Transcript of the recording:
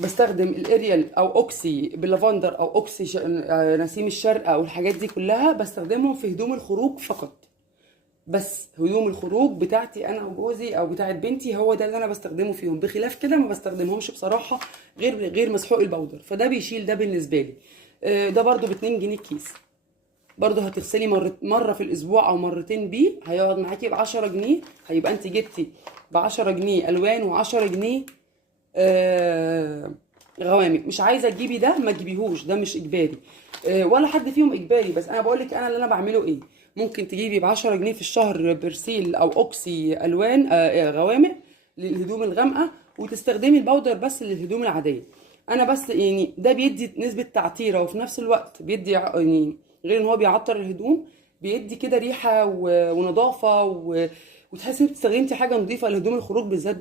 بستخدم الاريال او اوكسي باللافندر او اوكسي نسيم الشرق او الحاجات دي كلها، بستخدمهم في هدوم الخروج فقط. بس هدوم الخروج بتاعتي انا وجوزي او بتاعت بنتي هو ده اللي انا بستخدمه فيهم، بخلاف كده ما بستخدمهمش بصراحه غير مسحوق البودر، فده بيشيل ده بالنسبه لي. ده برضو ب 2 جنيه الكيس. برضو هتغسلي مره في الاسبوع او مرتين بيه، هيقعد معاكي ب 10 جنيه. هيبقى انت جبتي ب 10 جنيه الوان و10 جنيه آه غوامق. مش عايزه تجيبي ده ما تجيبيهوش، ده مش اجباري ولا حد فيهم اجباري، بس انا بقول لك انا اللي انا بعمله ايه. ممكن تجيبي ب 10 جنيه في الشهر برسيل او اوكسي الوان غوامق للهدوم الغامقه، وتستخدمي البودر بس للهدوم العاديه. انا بس يعني ده بيدي نسبه تعطيره، وفي نفس الوقت بيدي يعني غير ان هو بيعطر الهدوم، بيدي كده ريحه ونظافه وتحسي انك استخدمتي حاجه نظيفه لهدوم الخروج بالذات